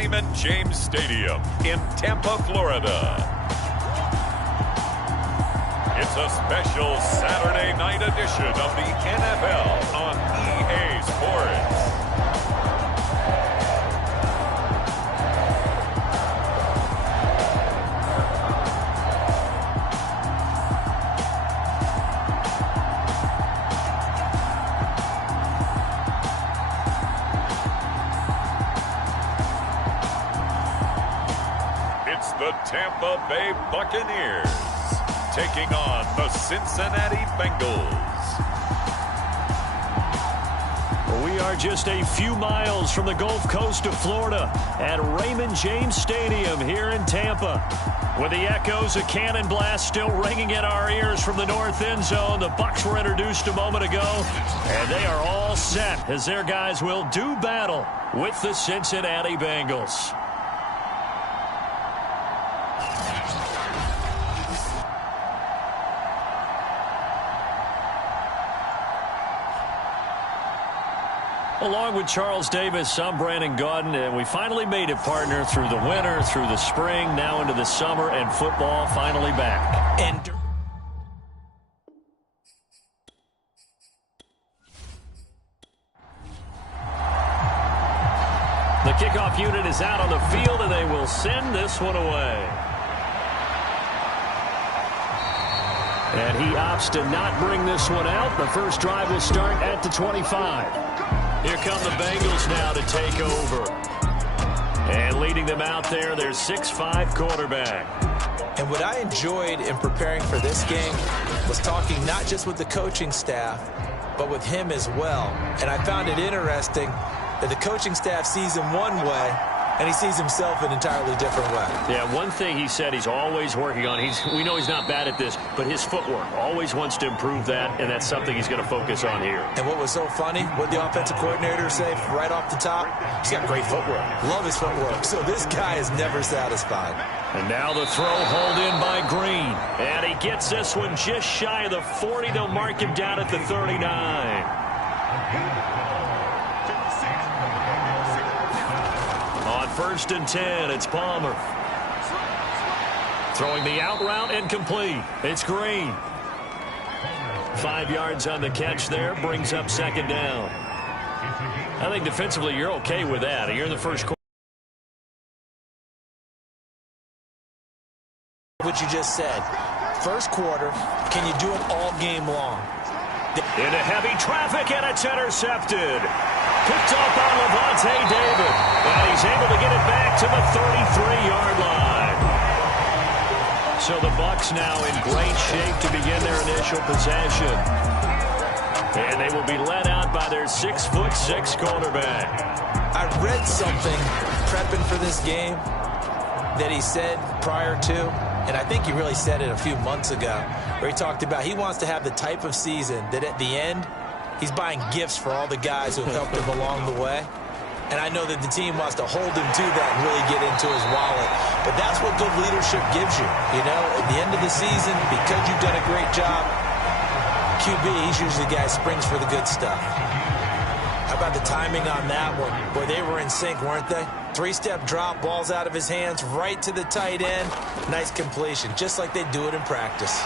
Raymond James Stadium in Tampa, Florida. It's a special Saturday night edition of the NFL on EA Sports. It's the Tampa Bay Buccaneers taking on the Cincinnati Bengals. We are just a few miles from the Gulf Coast of Florida at Raymond James Stadium here in Tampa. With the echoes of cannon blast still ringing in our ears from the north end zone, the Bucs were introduced a moment ago, and they are all set as their guys will do battle with the Cincinnati Bengals. Along with Charles Davis, I'm Brandon Gaudin, and we finally made it, partner, through the winter, through the spring, now into the summer, and football finally back. And the kickoff unit is out on the field, and they will send this one away. And he opts to not bring this one out. The first drive will start at the 25. Here come the Bengals now to take over. And leading them out there, their 6'5" quarterback. And what I enjoyed in preparing for this game was talking not just with the coaching staff, but with him as well. And I found it interesting that the coaching staff sees him one way, and he sees himself an entirely different way. Yeah, one thing he said he's always working on, we know he's not bad at this, but his footwork, always wants to improve that, and that's something he's going to focus on here. And what was so funny, what the offensive coordinator say right off the top, he's got great footwork. Love his footwork. So this guy is never satisfied. And now the throw hauled in by Green. And he gets this one just shy of the 40. They'll mark him down at the 39. On 1st and 10, it's Palmer. Throwing the out route incomplete. It's Green. 5 yards on the catch there. Brings up 2nd down. I think defensively you're okay with that. You're in the first quarter. What you just said. First quarter, can you do it all game long? Into heavy traffic, and it's intercepted. Picked off by Levante David. And he's able to get it back to the 33-yard line. So the Bucs now in great shape to begin their initial possession. And they will be led out by their 6'6" quarterback. I read something prepping for this game that he said prior to, and I think he really said it a few months ago, where he talked about he wants to have the type of season that at the end, he's buying gifts for all the guys who have helped him along the way. And I know that the team wants to hold him to that and really get into his wallet. But that's what good leadership gives you. You know, at the end of the season, because you've done a great job, QB, he's usually the guy who springs for the good stuff. How about the timing on that one? Boy, they were in sync, weren't they? 3-step drop, balls out of his hands, right to the tight end. Nice completion, just like they do it in practice.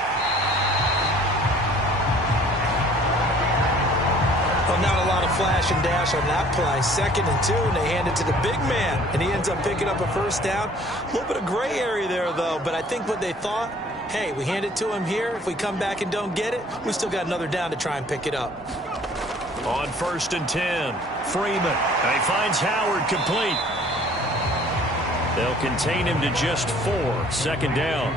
Well, not a lot of flash and dash on that play. 2nd and 2, and they hand it to the big man, and he ends up picking up a first down. A little bit of gray area there, though, but I think what they thought, hey, we hand it to him here. If we come back and don't get it, we still got another down to try and pick it up. On 1st and 10, Freeman. And he finds Howard complete. They'll contain him to just 4. 2nd down.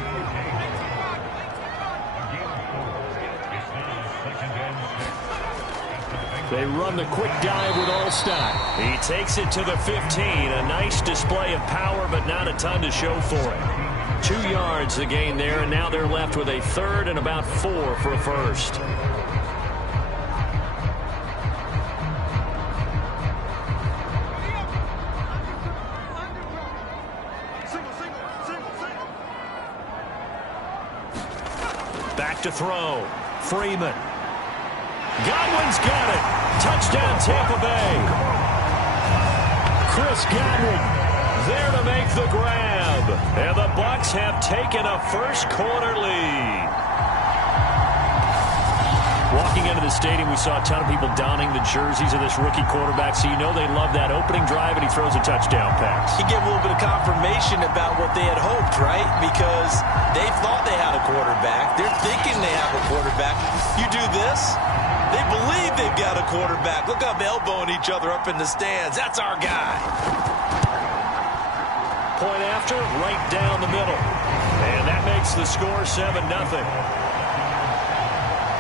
They run the quick dive with Allstott. He takes it to the 15. A nice display of power, but not a ton to show for it. 2 yards the gain there, and now they're left with a 3rd and about 4 for a first. Back to throw. Freeman. Godwin's got it. Touchdown, Tampa Bay. Chris Godwin there to make the grab. And the Bucs have taken a first quarter lead. Walking into the stadium, we saw a ton of people donning the jerseys of this rookie quarterback, so you know they love that opening drive, and he throws a touchdown pass. He gave a little bit of confirmation about what they had hoped, right? Because they thought they had a quarterback. They're thinking they have a quarterback. You do this, they believe they've got a quarterback. Look up, elbowing each other up in the stands. That's our guy. Point after, right down the middle. And that makes the score 7-0.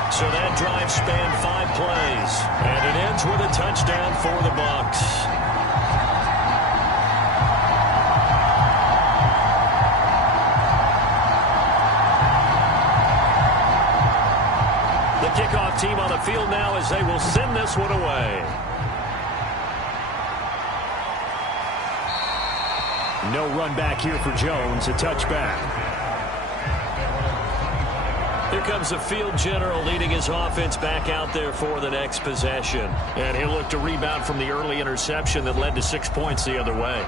So that drive spanned 5 plays, and it ends with a touchdown for the Bucs. The kickoff team on the field now as they will send this one away. No run back here for Jones, a touchback. Here comes the field general leading his offense back out there for the next possession. And he'll look to rebound from the early interception that led to 6 points the other way.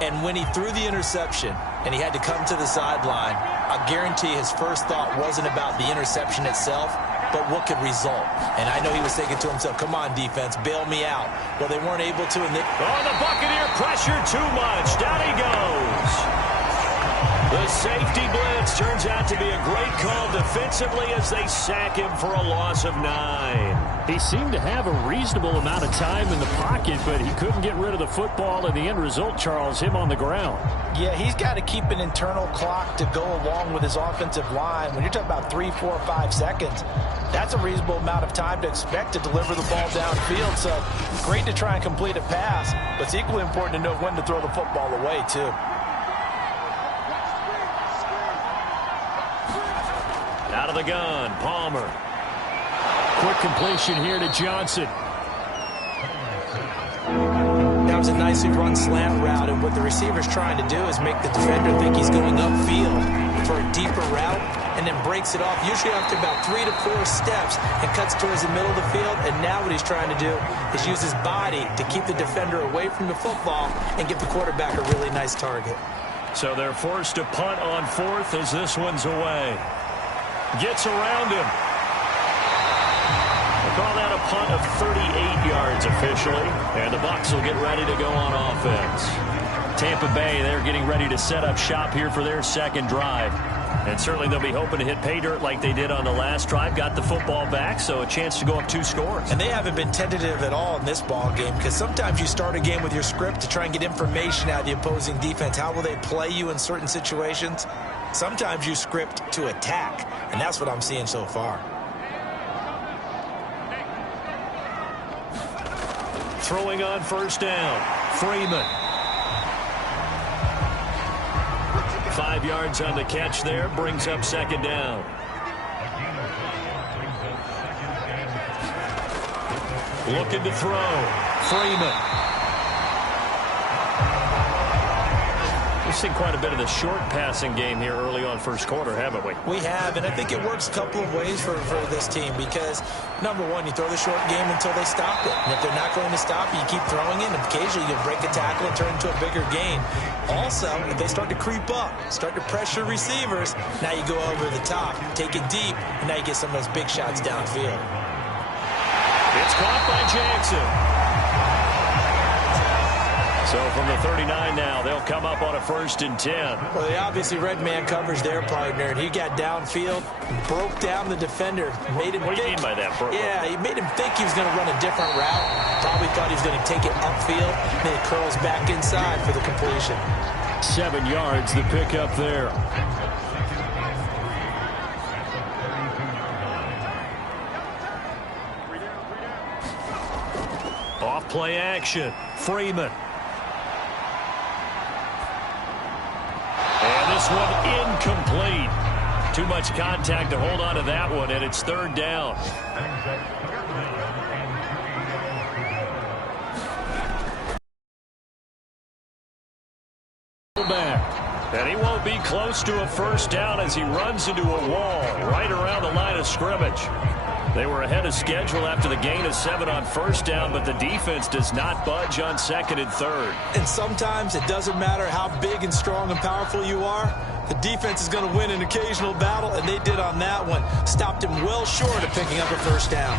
And when he threw the interception and he had to come to the sideline, I guarantee his first thought wasn't about the interception itself, but what could result. And I know he was thinking to himself, come on, defense, bail me out. Well, they weren't able to. And the Buccaneer pressure too much. Down he goes. The safety blitz turns out to be a great call defensively as they sack him for a loss of 9. He seemed to have a reasonable amount of time in the pocket, but he couldn't get rid of the football, and the end result, Charles, him on the ground. Yeah, he's got to keep an internal clock to go along with his offensive line. When you're talking about 3, 4, 5 seconds, that's a reasonable amount of time to expect to deliver the ball downfield. So great to try and complete a pass, but it's equally important to know when to throw the football away, too. Out of the gun, Palmer. Quick completion here to Johnson. That was a nicely run slant route, and what the receiver's trying to do is make the defender think he's going upfield for a deeper route, and then breaks it off, usually after about 3 to 4 steps, and cuts towards the middle of the field. And now what he's trying to do is use his body to keep the defender away from the football and give the quarterback a really nice target. So they're forced to punt on 4th as this one's away. Gets around him. They call that a punt of 38 yards officially. And the Bucs will get ready to go on offense. Tampa Bay, they're getting ready to set up shop here for their second drive. And certainly they'll be hoping to hit pay dirt like they did on the last drive. Got the football back, so a chance to go up 2 scores. And they haven't been tentative at all in this ball game, because sometimes you start a game with your script to try and get information out of the opposing defense. How will they play you in certain situations? Sometimes you script to attack, and that's what I'm seeing so far. Throwing on first down, Freeman. 5 yards on the catch there, brings up second down. Looking to throw, Freeman. We've seen quite a bit of the short passing game here early on first quarter, haven't we? We have, and I think it works a couple of ways for this team because, number one, you throw the short game until they stop it. And if they're not going to stop you, you keep throwing it, and occasionally you'll break a tackle and turn it into a bigger gain. Also, if they start to creep up, start to pressure receivers, now you go over the top, take it deep, and now you get some of those big shots downfield. It's caught by Jackson. So from the 39 now, they'll come up on a 1st and 10. Well, they obviously red man coverage their partner, and he got downfield, broke down the defender, made him What do you mean by that, bro? Yeah, he made him think he was going to run a different route. Probably thought he was going to take it upfield, then it curls back inside for the completion. 7 yards, the pickup there. Off play action, Freeman. And this one incomplete. Too much contact to hold on to that one, and it's 3rd down. Back. And he won't be close to a 1st down as he runs into a wall right around the line of scrimmage. They were ahead of schedule after the gain of 7 on first down, but the defense does not budge on second and third. And sometimes it doesn't matter how big and strong and powerful you are. The defense is going to win an occasional battle, and they did on that one. Stopped him well short of picking up a first down.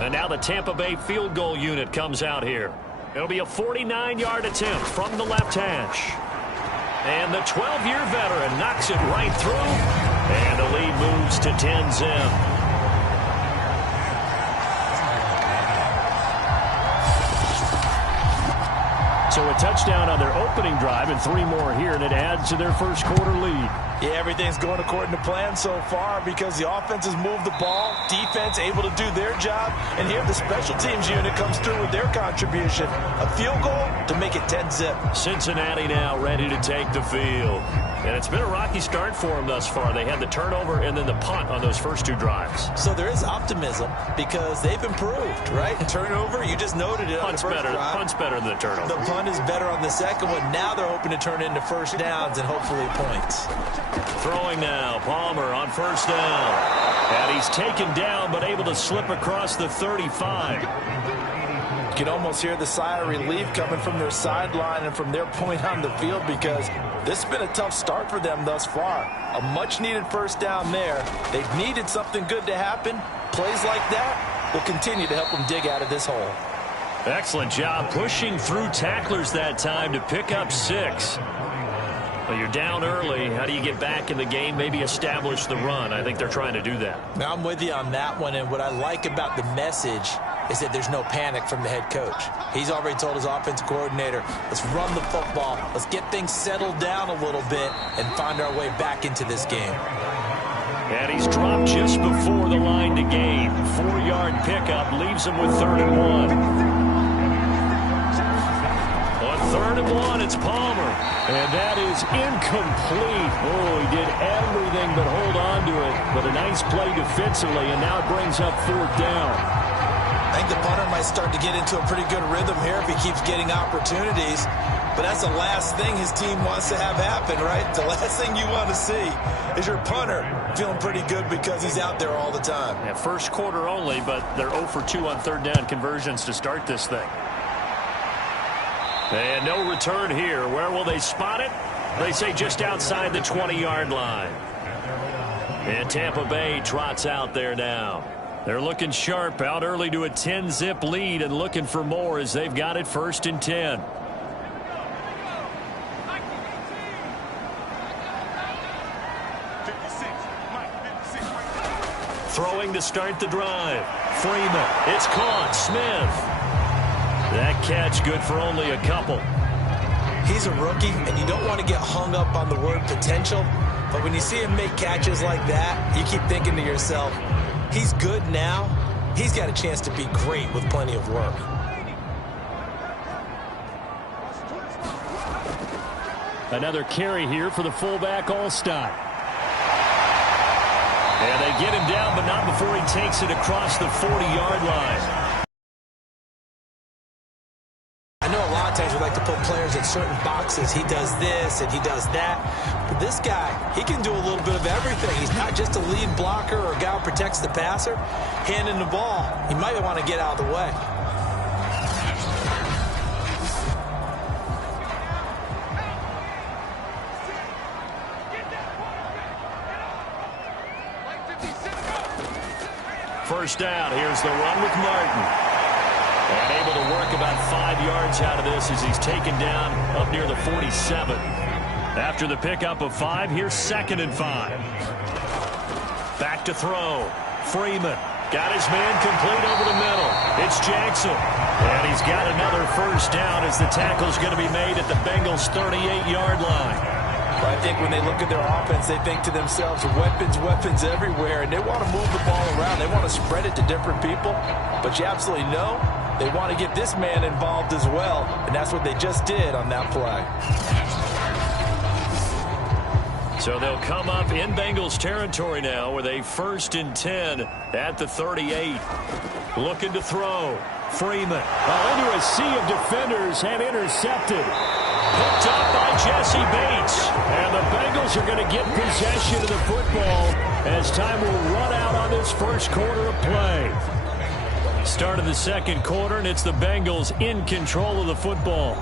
And now the Tampa Bay field goal unit comes out here. It'll be a 49-yard attempt from the left hash. And the 12-year veteran knocks it right through. And the lead moves to 10-zip. So a touchdown on their opening drive and 3 more here, and it adds to their first quarter lead. Yeah, everything's going according to plan so far because the offense has moved the ball, defense able to do their job, and here the special teams unit comes through with their contribution. A field goal to make it 10-zip. Cincinnati now ready to take the field. And it's been a rocky start for them thus far. They had the turnover and then the punt on those first 2 drives. So there is optimism because they've improved, right? Turnover, you just noted it. Punt's better than the turnover. The punt is better on the second one. Now they're hoping to turn into first downs and hopefully points. Throwing now, Palmer on first down. And he's taken down but able to slip across the 35. You can almost hear the sigh of relief coming from their sideline and from their point on the field because this has been a tough start for them thus far. A much-needed first down there. They've needed something good to happen. Plays like that will continue to help them dig out of this hole. Excellent job pushing through tacklers that time to pick up 6. Well, you're down early. How do you get back in the game, maybe establish the run? I think they're trying to do that. Now, I'm with you on that one, and what I like about the message is that there's no panic from the head coach. He's already told his offensive coordinator, let's run the football, let's get things settled down a little bit and find our way back into this game. And he's dropped just before the line to gain. 4-yard pickup leaves him with 3rd and 1. On 3rd and 1, it's Palmer. And that is incomplete. Oh, he did everything but hold on to it. But a nice play defensively, and now it brings up 4th down. I think the punter might start to get into a pretty good rhythm here if he keeps getting opportunities. But that's the last thing his team wants to have happen, right? The last thing you want to see is your punter feeling pretty good because he's out there all the time. Yeah, first quarter only, but they're 0 for 2 on 3rd down conversions to start this thing. And no return here. Where will they spot it? They say just outside the 20-yard line. And Tampa Bay trots out there now. They're looking sharp, out early to a 10-zip lead and looking for more as they've got it 1st and 10. Throwing to start the drive. Freeman. It's caught. Smith. That catch good for only a couple. He's a rookie, and you don't want to get hung up on the word potential. But when you see him make catches like that, you keep thinking to yourself, he's good now. He's got a chance to be great with plenty of work. Another carry here for the fullback All-Star. And they get him down, but not before he takes it across the 40-yard line. I know a lot of times we like to put players in certain boxes. He does this and he does that. But this guy, he can do a little bit of everything. He's not just a lead blocker or a guy who protects the passer. Handing the ball, he might want to get out of the way. First down. Here's the run with Martin. And able to work about 5 yards out of this as he's taken down up near the 47. After the pickup of 5, here's 2nd and 5. Back to throw. Freeman got his man complete over the middle. It's Jackson. And he's got another first down as the tackle's going to be made at the Bengals' 38-yard line. I think when they look at their offense, they think to themselves, weapons, weapons everywhere, and they want to move the ball around. They want to spread it to different people, but you absolutely know they want to get this man involved as well, and that's what they just did on that play. So they'll come up in Bengals territory now with a 1st and 10 at the 38. Looking to throw. Freeman. Into a sea of defenders and intercepted. Picked up by Jesse Bates. And the Bengals are going to get possession of the football as time will run out on this first quarter of play. Start of the second quarter, and it's the Bengals in control of the football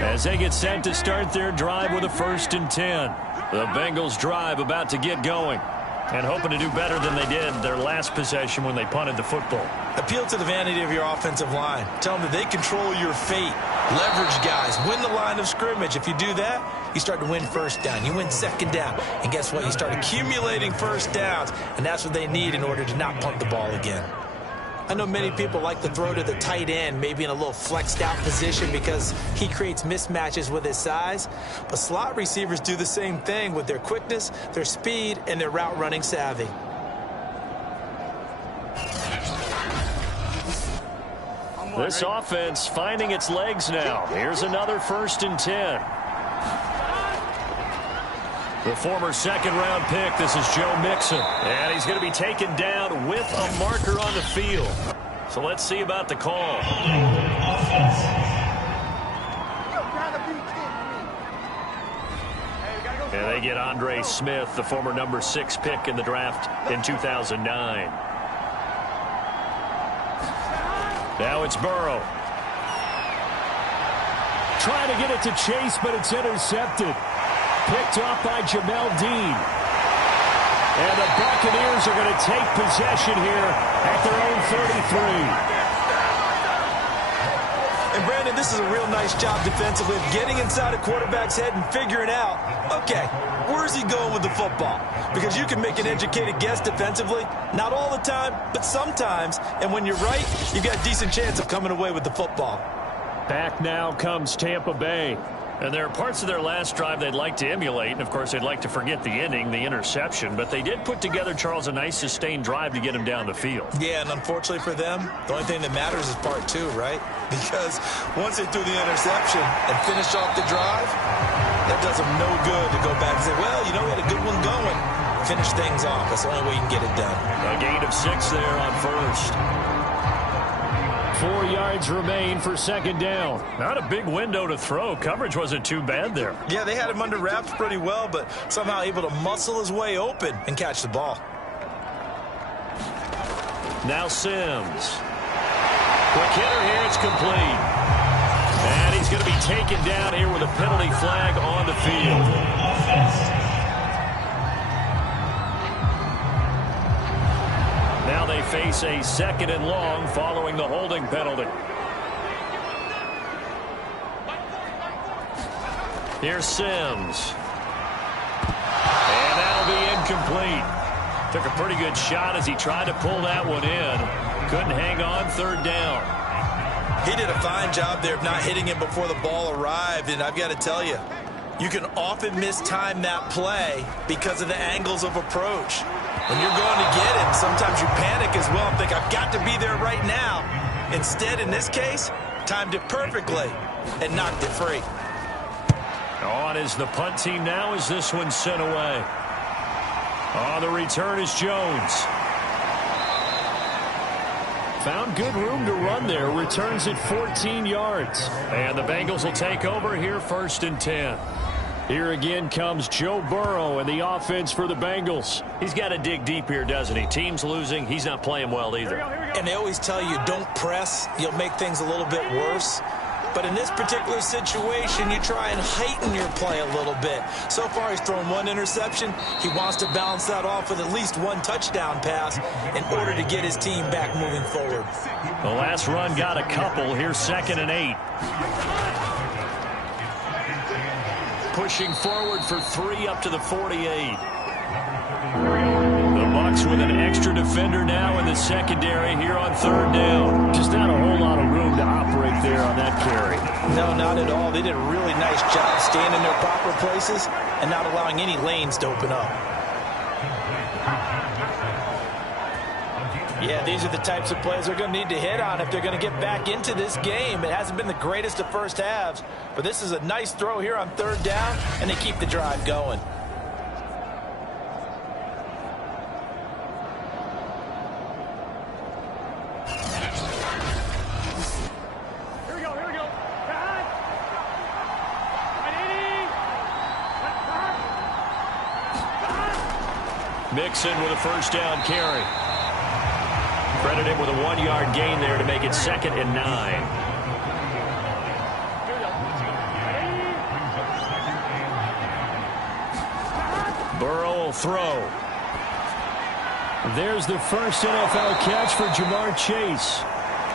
as they get set to start their drive with a 1st and 10. The Bengals drive about to get going and hoping to do better than they did their last possession when they punted the football. Appeal to the vanity of your offensive line. Tell them that they control your fate. Leverage guys. Win the line of scrimmage. If you do that, you start to win 1st down. You win 2nd down. And guess what? You start accumulating 1st downs. And that's what they need in order to not punt the ball again. I know many people like to throw to the tight end, maybe in a little flexed out position because he creates mismatches with his size. But slot receivers do the same thing with their quickness, their speed, and their route running savvy. This offense finding its legs now. Here's another 1st and 10. The former 2nd-round pick, this is Joe Mixon. And he's going to be taken down with a marker on the field. So let's see about the call. And they get Andre Smith, the former number 6 pick in the draft in 2009. Now it's Burrow. Trying to get it to Chase, but it's intercepted. Picked off by Jamel Dean. And the Buccaneers are going to take possession here at their own 33. And Brandon, this is a real nice job defensively of getting inside a quarterback's head and figuring out, okay, where's he going with the football? Because you can make an educated guess defensively. Not all the time, but sometimes. And when you're right, you've got a decent chance of coming away with the football. Back now comes Tampa Bay. And there are parts of their last drive they'd like to emulate. And, of course, they'd like to forget the ending, the interception. But they did put together, Charles, a nice sustained drive to get him down the field. Yeah, and unfortunately for them, the only thing that matters is part 2, right? Because once they threw the interception and finished off the drive, that does them no good to go back and say, well, you know, we had a good one going. Finish things off. That's the only way you can get it done. A gain of 6 there on 1st. 4 yards remain for 2nd down. Not a big window to throw. Coverage wasn't too bad there. Yeah, they had him under wraps pretty well, but somehow able to muscle his way open and catch the ball. Now Sims. Quick hitter here. It's complete. And he's going to be taken down here with a penalty flag on the field. Now they face a 2nd and long following the holding penalty. Here's Sims. And that'll be incomplete. Took a pretty good shot as he tried to pull that one in. Couldn't hang on 3rd down. He did a fine job there of not hitting him before the ball arrived, and I've got to tell you, you can often mistime that play because of the angles of approach. When you're going to get him, sometimes you panic as well and think, I've got to be there right now. Instead, in this case, timed it perfectly and knocked it free. On is the punt team now as this one's sent away. On the return is Jones. Found good room to run there. Returns at 14 yards. And the Bengals will take over here 1st and 10. Here again comes Joe Burrow and the offense for the Bengals. He's got to dig deep here, doesn't he? Team's losing. He's not playing well either. And they always tell you, don't press. You'll make things a little bit worse. But in this particular situation, you try and heighten your play a little bit. So far, he's thrown 1 interception. He wants to balance that off with at least 1 touchdown pass in order to get his team back moving forward. The last run got a couple. Here's 2nd and 8. Pushing forward for 3 up to the 48. The Bucs with an extra defender now in the secondary here on 3rd down. Just not a whole lot of room to operate there on that carry. No, not at all. They did a really nice job staying in their proper places and not allowing any lanes to open up. Yeah, these are the types of plays they're going to need to hit on if they're going to get back into this game. It hasn't been the greatest of first halves, but this is a nice throw here on 3rd down, and they keep the drive going. Mixon with a first down carry. Credit him with a 1-yard gain there to make it 2nd and 9. Burrow will throw. There's the first NFL catch for Jamar Chase.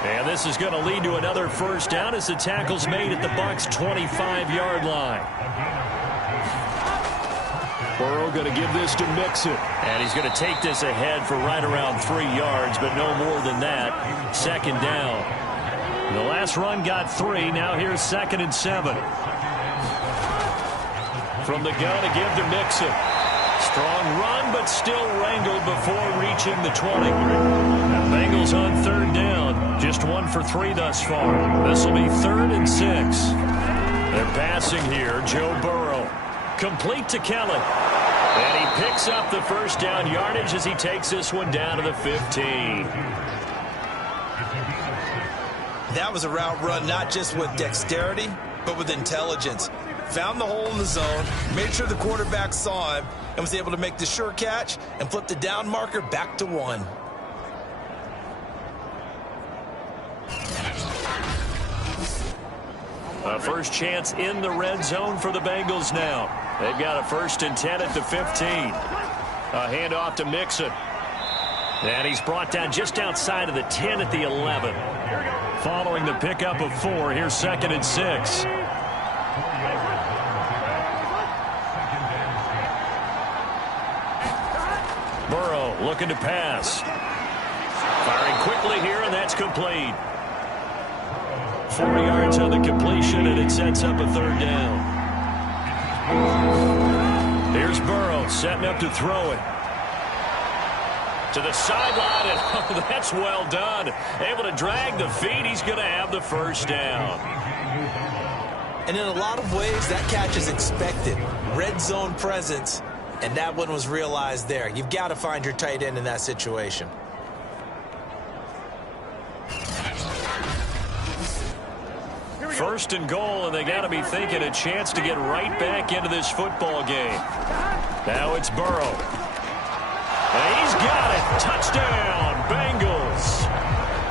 And this is going to lead to another first down as the tackle's made at the Bucs' 25-yard line. Burrow going to give this to Mixon. And he's going to take this ahead for right around 3 yards, but no more than that. 2nd down. The last run got 3. Now here's 2nd and 7. From the gun to give to Mixon. Strong run, but still wrangled before reaching the 20. The Bengals on 3rd down. Just 1 for 3 thus far. This will be 3rd and 6. They're passing here. Joe Burrow. Complete to Kellen. And he picks up the first down yardage as he takes this one down to the 15. That was a route run not just with dexterity, but with intelligence. Found the hole in the zone, made sure the quarterback saw him, and was able to make the sure catch and flip the down marker back to 1. A first chance in the red zone for the Bengals now. They've got a 1st and 10 at the 15. A handoff to Mixon. And he's brought down just outside of the 10 at the 11. Following the pickup of 4, here's 2nd and 6. Burrow looking to pass. Firing quickly here, and that's complete. 4 yards on the completion, and it sets up a 3rd down. Here's Burrow setting up to throw it. To the sideline, and oh, that's well done. Able to drag the feet. He's going to have the first down. And in a lot of ways, that catch is expected. Red zone presence, and that one was realized there. You've got to find your tight end in that situation. First and goal, and they got to be thinking a chance to get right back into this football game. Now it's Burrow. And he's got it. Touchdown, Bengals.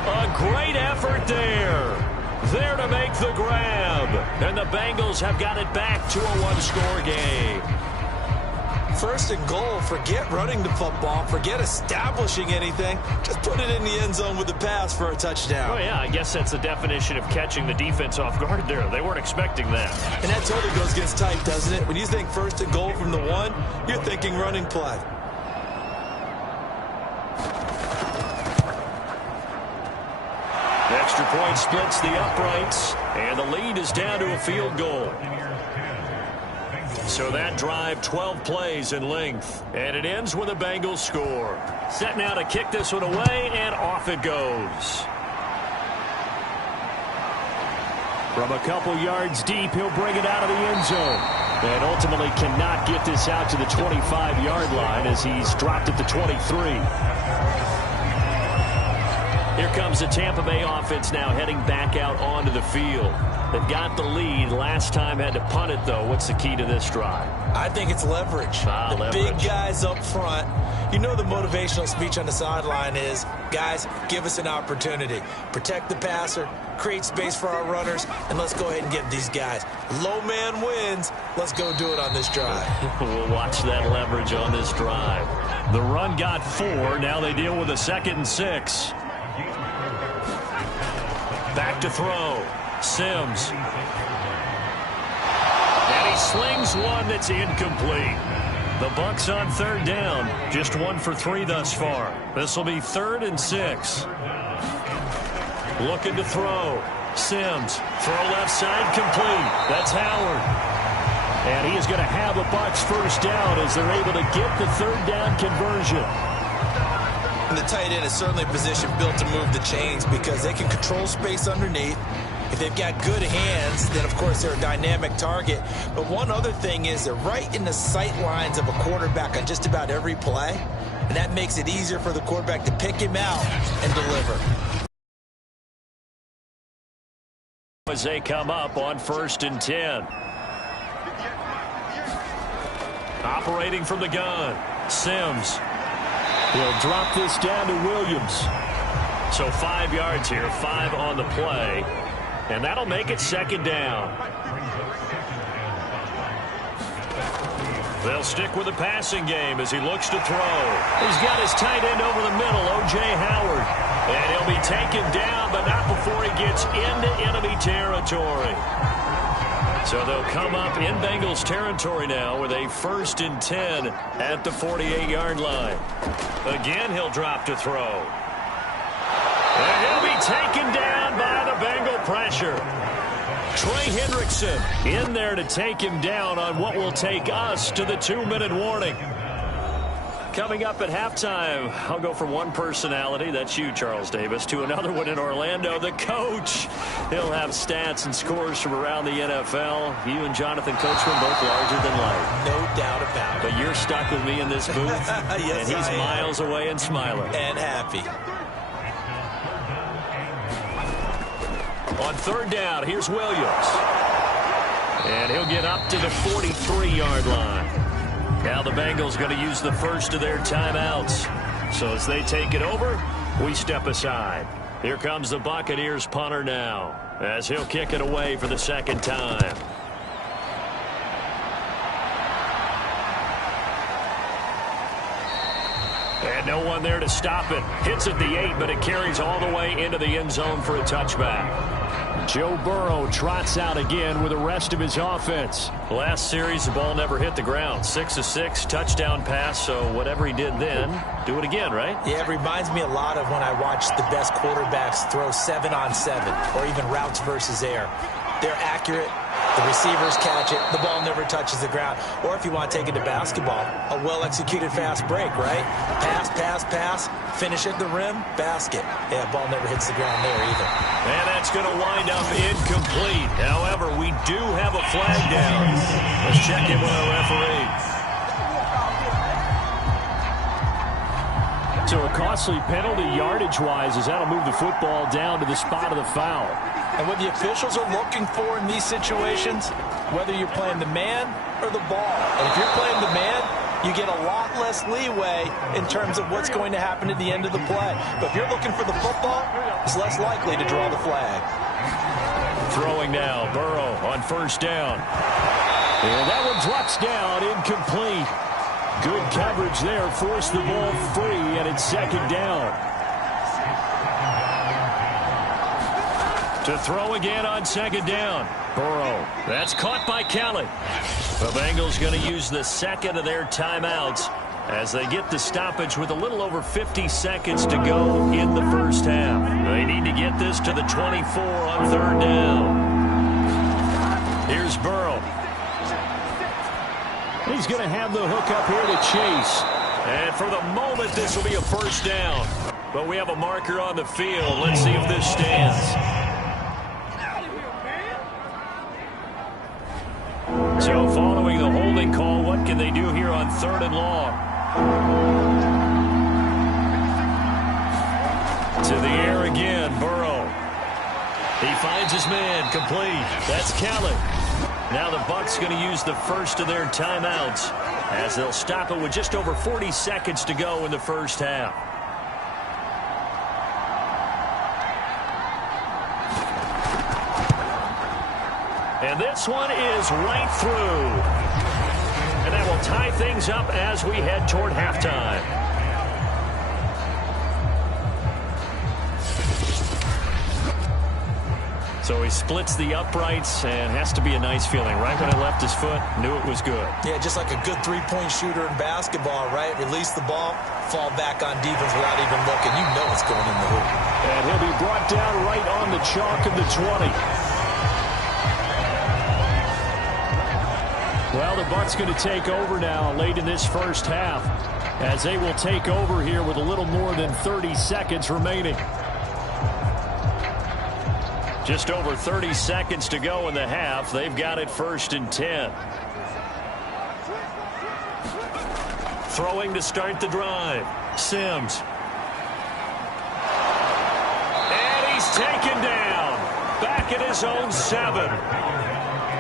A great effort there. There to make the grab. And the Bengals have got it back to a 1-score game. First and goal, forget running the football, forget establishing anything. Just put it in the end zone with the pass for a touchdown. Oh, yeah, I guess that's the definition of catching the defense off guard there. They weren't expecting that. And that totally goes against type, doesn't it? When you think first and goal from the 1, you're thinking running play. The extra point splits the uprights, and the lead is down to a field goal. So that drive, 12 plays in length. And it ends with a Bengals score. Set now to kick this one away, and off it goes. From a couple yards deep, he'll bring it out of the end zone. And ultimately cannot get this out to the 25-yard line as he's dropped at the 23. Here comes the Tampa Bay offense now heading back out onto the field. They've got the lead. Last time had to punt it, though. What's the key to this drive? I think it's leverage. The big guys up front. You know the motivational speech on the sideline is, guys, give us an opportunity. Protect the passer, create space for our runners, and let's go ahead and get these guys. Low man wins. Let's go do it on this drive. We'll watch that leverage on this drive. The run got 4. Now they deal with a 2nd and 6. Back to throw. Sims. And he slings one that's incomplete. The Bucs on 3rd down. Just 1 for 3 thus far. This will be 3rd and 6. Looking to throw. Sims. Throw left side complete. That's Howard. And he is going to have a Bucs first down as they're able to get the 3rd down conversion. And the tight end is certainly a position built to move the chains because they can control space underneath. If they've got good hands, then, of course, they're a dynamic target. But one other thing is they're right in the sight lines of a quarterback on just about every play, and that makes it easier for the quarterback to pick him out and deliver. As they come up on 1st and 10. Operating from the gun, Sims. He'll drop this down to Williams. So 5 yards here, 5 on the play. And that'll make it second down. They'll stick with the passing game as he looks to throw. He's got his tight end over the middle, O.J. Howard. And he'll be taken down, but not before he gets into enemy territory. So they'll come up in Bengals territory now with a 1st and 10 at the 48-yard line. Again, he'll drop to throw. And he'll be taken down by the Bengal pressure. Trey Hendrickson in there to take him down on what will take us to the 2-minute warning. Coming up at halftime, I'll go from one personality, that's you, Charles Davis, to another one in Orlando, the coach. He'll have stats and scores from around the NFL. You and Jonathan Coachman both larger than life. No doubt about it. But you're stuck with me in this booth, yes, and he's miles away and smiling. And happy. On 3rd down, here's Williams. And he'll get up to the 43-yard line. Now the Bengals going to use the first of their timeouts. So as they take it over, we step aside. Here comes the Buccaneers punter now, as he'll kick it away for the 2nd time. And no one there to stop it. Hits at the 8, but it carries all the way into the end zone for a touchback. Joe Burrow trots out again with the rest of his offense. Last series, the ball never hit the ground. 6 of 6, touchdown pass, so whatever he did then, do it again, right? Yeah, it reminds me a lot of when I watch the best quarterbacks throw 7-on-7 or even routes versus air. They're accurate. The receivers catch it. The ball never touches the ground. Or if you want to take it to basketball, a well-executed fast break, right? Pass, pass, pass. Finish at the rim, basket. Yeah, ball never hits the ground there either. And that's going to wind up incomplete. However, we do have a flag down. Let's check in with our referee. So a costly penalty yardage-wise as that'll move the football down to the spot of the foul. And what the officials are looking for in these situations, whether you're playing the man or the ball. And if you're playing the man, you get a lot less leeway in terms of what's going to happen at the end of the play. But if you're looking for the football, it's less likely to draw the flag. Throwing now, Burrow on 1st down. And that one drops down, incomplete. Good coverage there, forced the ball free, and it's 2nd down. To throw again on 2nd down. Burrow. That's caught by Kelly. The Bengals going to use the 2nd of their timeouts as they get the stoppage with a little over 50 seconds to go in the 1st half. They need to get this to the 24 on 3rd down. Here's Burrow. He's going to have the hook up here to Chase. And for the moment, this will be a 1st down. But we have a marker on the field. Let's see if this stands. So following the holding call, what can they do here on 3rd and long? To the air again, Burrow. He finds his man, complete. That's Kelly. Now the Bucs going to use the first of their timeouts as they'll stop it with just over 40 seconds to go in the 1st half. And this one is right through. And that will tie things up as we head toward halftime. So he splits the uprights and has to be a nice feeling. Right when I left his foot, knew it was good. Yeah, just like a good three-point shooter in basketball, right? Release the ball, fall back on defense without even looking. You know it's going in the hoop. And he'll be brought down right on the chalk of the 20. Well, the Bucs going to take over now late in this 1st half as they will take over here with a little more than 30 seconds remaining. Just over 30 seconds to go in the half. They've got it 1st and 10. Throwing to start the drive. Sims. And he's taken down. Back at his own 7.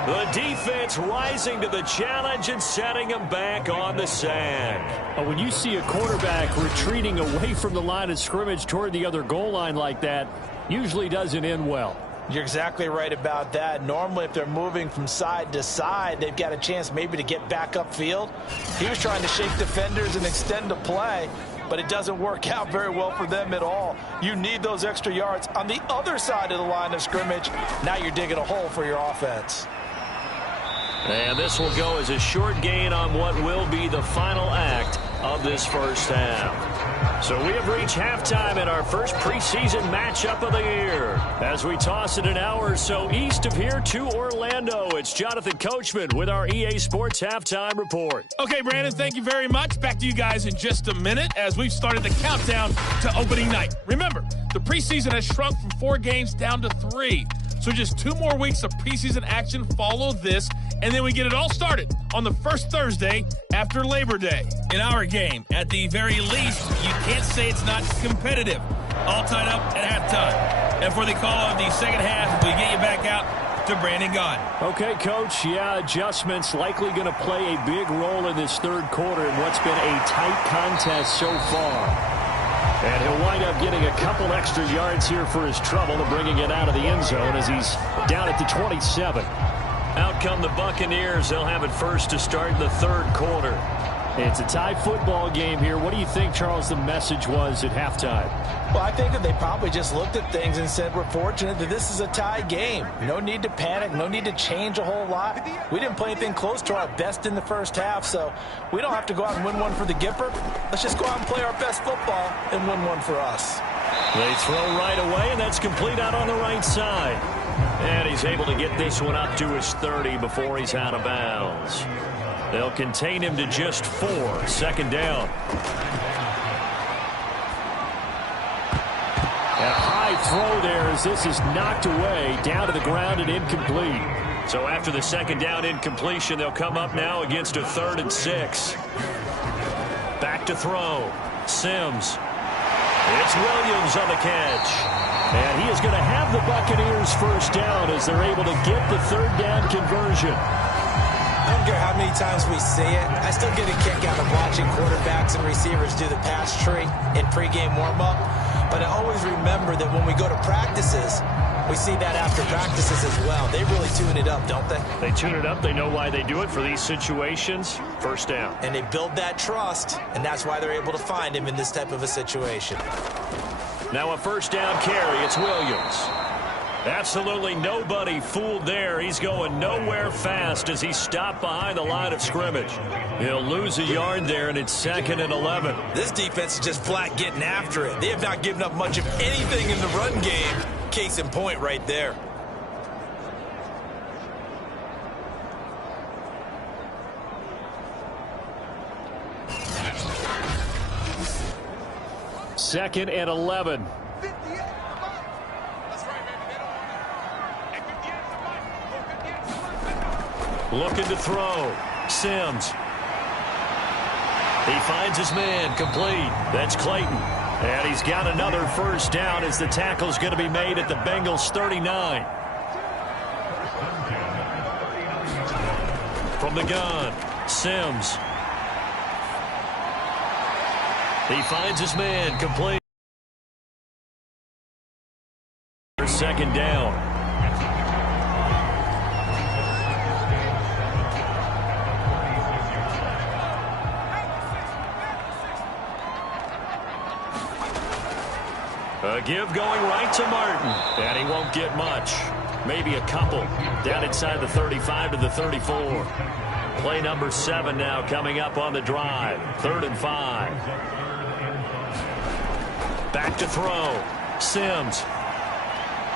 The defense rising to the challenge and setting them back on the sack. When you see a quarterback retreating away from the line of scrimmage toward the other goal line like that, usually doesn't end well. You're exactly right about that. Normally, if they're moving from side to side, they've got a chance maybe to get back upfield. He was trying to shake defenders and extend the play, but it doesn't work out very well for them at all. You need those extra yards on the other side of the line of scrimmage. Now you're digging a hole for your offense. And this will go as a short gain on what will be the final act of this first half. So we have reached halftime in our first preseason matchup of the year. As we toss it an hour or so east of here to Orlando, it's Jonathan Coachman with our EA Sports Halftime Report. Okay, Brandon, thank you very much. Back to you guys in just a minute as we've started the countdown to opening night. Remember, the preseason has shrunk from 4 games down to 3. So just 2 more weeks of preseason action follow this, and then we get it all started on the first Thursday after Labor Day. In our game, at the very least, you can't say it's not competitive. All tied up at halftime. And for the call of the second half, we get you back out to Brandon Gaughan. Okay, Coach, adjustments likely going to play a big role in this third quarter in what's been a tight contest so far. And he'll wind up getting a couple extra yards here for his trouble and bringing it out of the end zone as he's down at the 27. Out come the Buccaneers. They'll have it first to start the third quarter. It's a tie football game here. What do you think, Charles, the message was at halftime? Well, I think that they probably just looked at things and said, we're fortunate that this is a tie game. No need to panic. No need to change a whole lot. We didn't play anything close to our best in the first half, so we don't have to go out and win one for the Gipper. Let's just go out and play our best football and win one for us. They throw right away, and that's complete out on the right side. And he's able to get this one up to his 30 before he's out of bounds. They'll contain him to just 4. Second down. A high throw there as this is knocked away, down to the ground and incomplete. So after the second down incompletion, they'll come up now against a 3rd and 6. Back to throw. Sims. It's Williams on the catch. And he is going to have the Buccaneers first down as they're able to get the 3rd down conversion. I don't care how many times we say it. I still get a kick out of watching quarterbacks and receivers do the pass tree in pregame warm-up. But I always remember that when we go to practices, we see that after practices as well. They really tune it up, don't they? They tune it up. They know why they do it for these situations. First down. And they build that trust, and that's why they're able to find him in this type of a situation. Now a first down carry. It's Williams. Absolutely nobody fooled there. He's going nowhere fast as he's stopped behind the line of scrimmage. He'll lose a yard there, and it's 2nd and 11. This defense is just flat getting after it. They have not given up much of anything in the run game. Case in point right there. Second and 11. Looking to throw. Sims. He finds his man. Complete. That's Clayton. And he's got another first down as the tackle's going to be made at the Bengals 39. From the gun. Sims. He finds his man. Complete. Second down. A give going right to Martin. And he won't get much. Maybe a couple. Down inside the 35 to the 34. Play number 7 now coming up on the drive. 3rd and 5. Back to throw. Sims.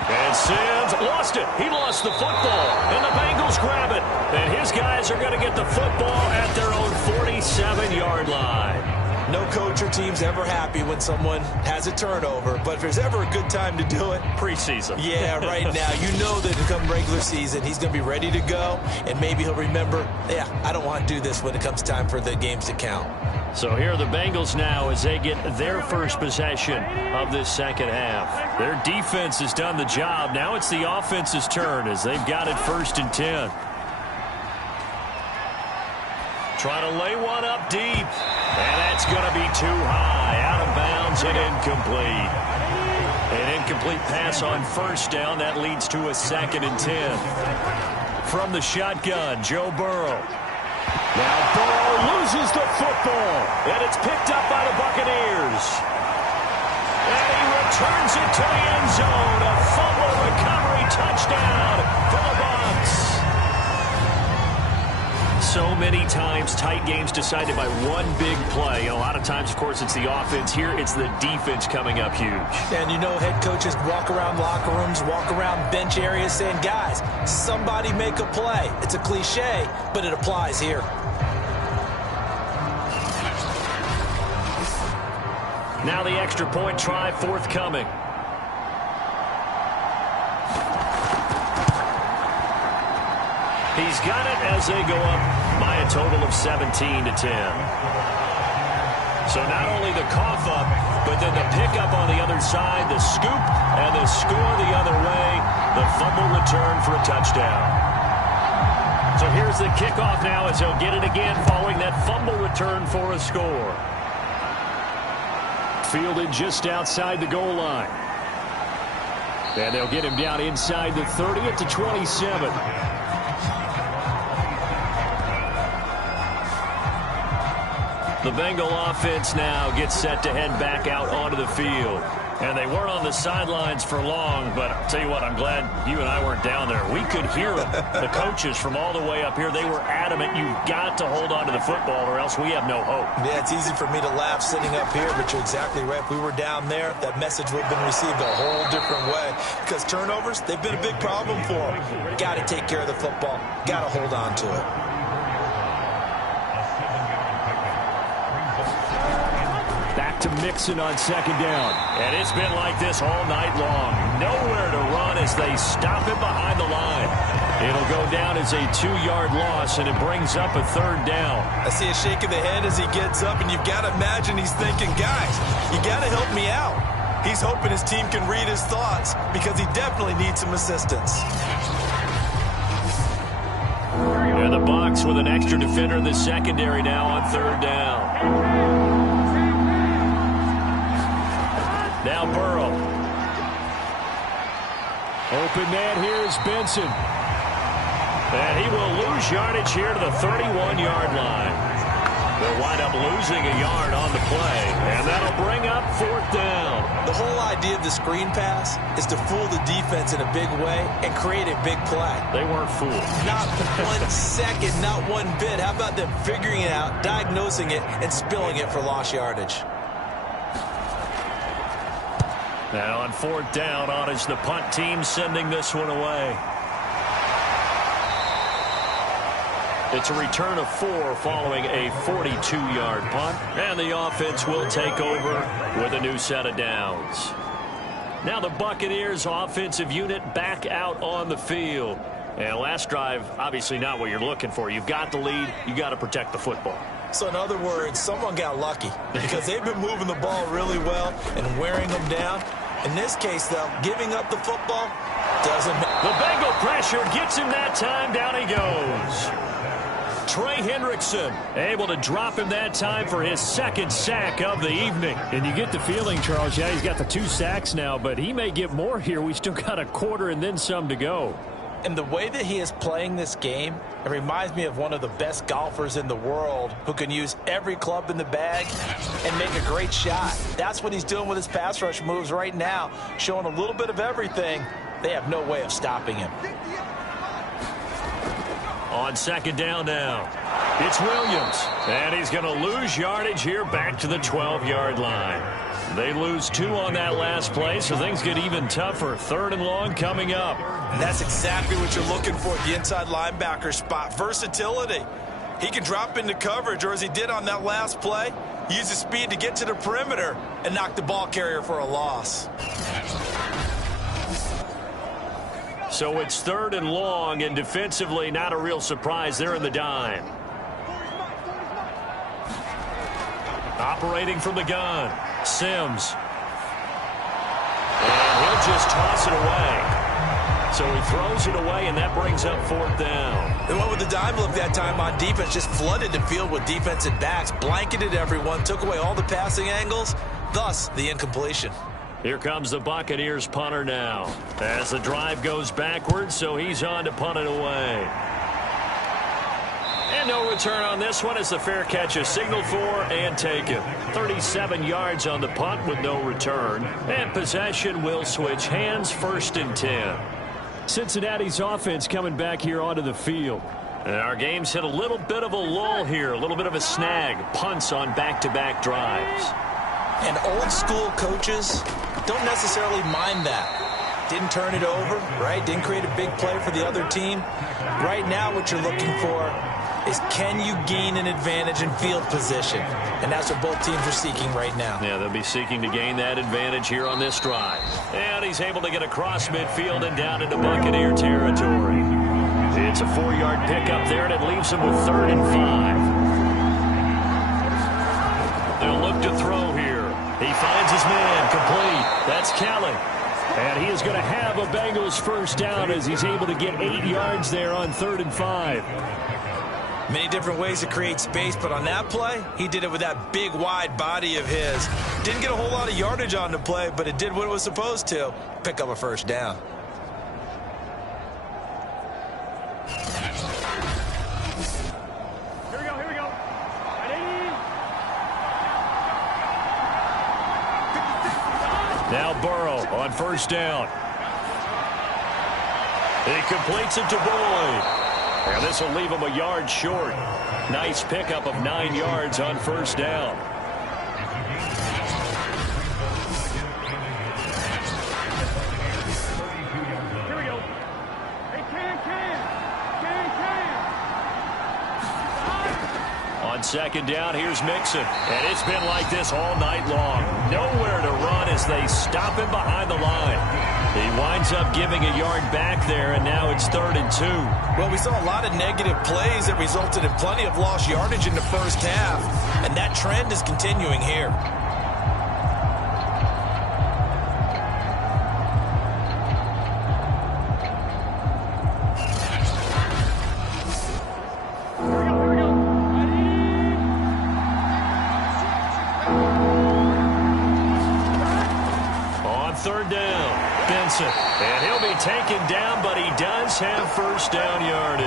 And Sims lost it. He lost the football. And the Bengals grab it. And his guys are going to get the football at their own 47-yard line. No coach or team's ever happy when someone has a turnover, but if there's ever a good time to do it, preseason. Yeah, right now. You know that come regular season, he's going to be ready to go, and maybe he'll remember, yeah, I don't want to do this when it comes time for the games to count. So here are the Bengals now as they get their first possession of this second half. Their defense has done the job. Now it's the offense's turn as they've got it 1st and 10. Trying to lay one up deep. And that's going to be too high. Out of bounds and incomplete. An incomplete pass on first down. That leads to a 2nd and 10. From the shotgun, Joe Burrow. Now Burrow loses the football. And it's picked up by the Buccaneers. And he returns it to the end zone. A fumble recovery touchdown for the Bucs. So many times tight games decided by one big play. A lot of times, of course, it's the offense. Here, it's the defense coming up huge. And you know head coaches walk around locker rooms, walk around bench areas saying, guys, somebody make a play. It's a cliche, but it applies here. Now the extra point try forthcoming. He's got it as they go up by a total of 17 to 10. So not only the cough up, but then the pickup on the other side, the scoop, and the score the other way, the fumble return for a touchdown. So here's the kickoff now as he'll get it again following that fumble return for a score. Fielded just outside the goal line. And they'll get him down inside the 30 at the 27. The Bengal offense now gets set to head back out onto the field. And they weren't on the sidelines for long, but I'll tell you what, I'm glad you and I weren't down there. We could hear them. The coaches from all the way up here, they were adamant, you've got to hold on to the football or else we have no hope. Yeah, it's easy for me to laugh sitting up here, but you're exactly right. If we were down there, that message would have been received a whole different way. Because turnovers, they've been a big problem for them. Got to take care of the football. Got to hold on to it. To Mixon on 2nd down. And it's been like this all night long. Nowhere to run as they stop him behind the line. It'll go down as a 2-yard loss, and it brings up a 3rd down. I see a shake of the head as he gets up, and you've got to imagine he's thinking, guys, you got to help me out. He's hoping his team can read his thoughts because he definitely needs some assistance. And the Bucs with an extra defender in the secondary now on 3rd down. Now Burrow. Open man here is Benson. And he will lose yardage here to the 31-yard line. They'll wind up losing a yard on the play. And that'll bring up 4th down. The whole idea of the screen pass is to fool the defense in a big way and create a big play. They weren't fooled. Not 1 second, not one bit. How about them figuring it out, diagnosing it, and spilling it for lost yardage? Now on 4th down, on is the punt team sending this one away. It's a return of 4 following a 42-yard punt. And the offense will take over with a new set of downs. Now the Buccaneers offensive unit back out on the field. And last drive, obviously not what you're looking for. You've got the lead. You got to protect the football. So in other words, someone got lucky because they've been moving the ball really well and wearing them down. In this case, though, giving up the football doesn't matter. The Bengal pressure gets him that time. Down he goes. Trey Hendrickson able to drop him that time for his 2nd sack of the evening. And you get the feeling, Charles, yeah, he's got the 2 sacks now, but he may get more here. We still got a quarter and then some to go. And the way that he is playing this game, it reminds me of one of the best golfers in the world who can use every club in the bag and make a great shot. That's what he's doing with his pass rush moves right now, showing a little bit of everything. They have no way of stopping him. On 2nd down now, it's Williams. And he's going to lose yardage here back to the 12-yard line. They lose 2 on that last play, so things get even tougher. 3rd and long coming up. And that's exactly what you're looking for at the inside linebacker spot. Versatility. He can drop into coverage, or as he did on that last play, use his speed to get to the perimeter and knock the ball carrier for a loss. So it's 3rd and long, and defensively not a real surprise. They're in the dime. Operating from the gun, Sims. And he'll just toss it away. So he throws it away, and that brings up 4th down. They went with the dive look that time on defense, just flooded the field with defensive backs, blanketed everyone, took away all the passing angles, thus the incompletion. Here comes the Buccaneers punter now. As the drive goes backwards, so he's on to punt it away. And no return on this one as the fair catch is signaled for and taken. 37 yards on the punt with no return. And possession will switch hands, 1st and 10. Cincinnati's offense coming back here onto the field. And our game's hit a little bit of a lull here, a little bit of a snag. Punts on back-to-back drives. And old school coaches don't necessarily mind that. Didn't turn it over, right? Didn't create a big play for the other team. Right now what you're looking for is can you gain an advantage in field position? And that's what both teams are seeking right now. Yeah, they'll be seeking to gain that advantage here on this drive. And he's able to get across midfield and down into Buccaneer territory. It's a 4-yard pickup there, and it leaves him with 3rd and 5. They'll look to throw here. He finds his man, complete. That's Kelly. And he is going to have a Bengals 1st down as he's able to get 8 yards there on 3rd and 5. Many different ways to create space, but on that play, he did it with that big, wide body of his. Didn't get a whole lot of yardage on the play, but it did what it was supposed to. Pick up a 1st down. Here we go. Ready? Now Burrow on 1st down. He completes it to Boyd. And this will leave him a yard short. Nice pickup of 9 yards on 1st down. Here we go. Hey, On 2nd down, here's Mixon. And it's been like this all night long. Nowhere to run as they stop him behind the line. He winds up giving a yard back there, and now it's 3rd and 2. Well, we saw a lot of negative plays that resulted in plenty of lost yardage in the 1st half, and that trend is continuing here. On 3rd down. And he'll be taken down, but he does have 1st down yardage.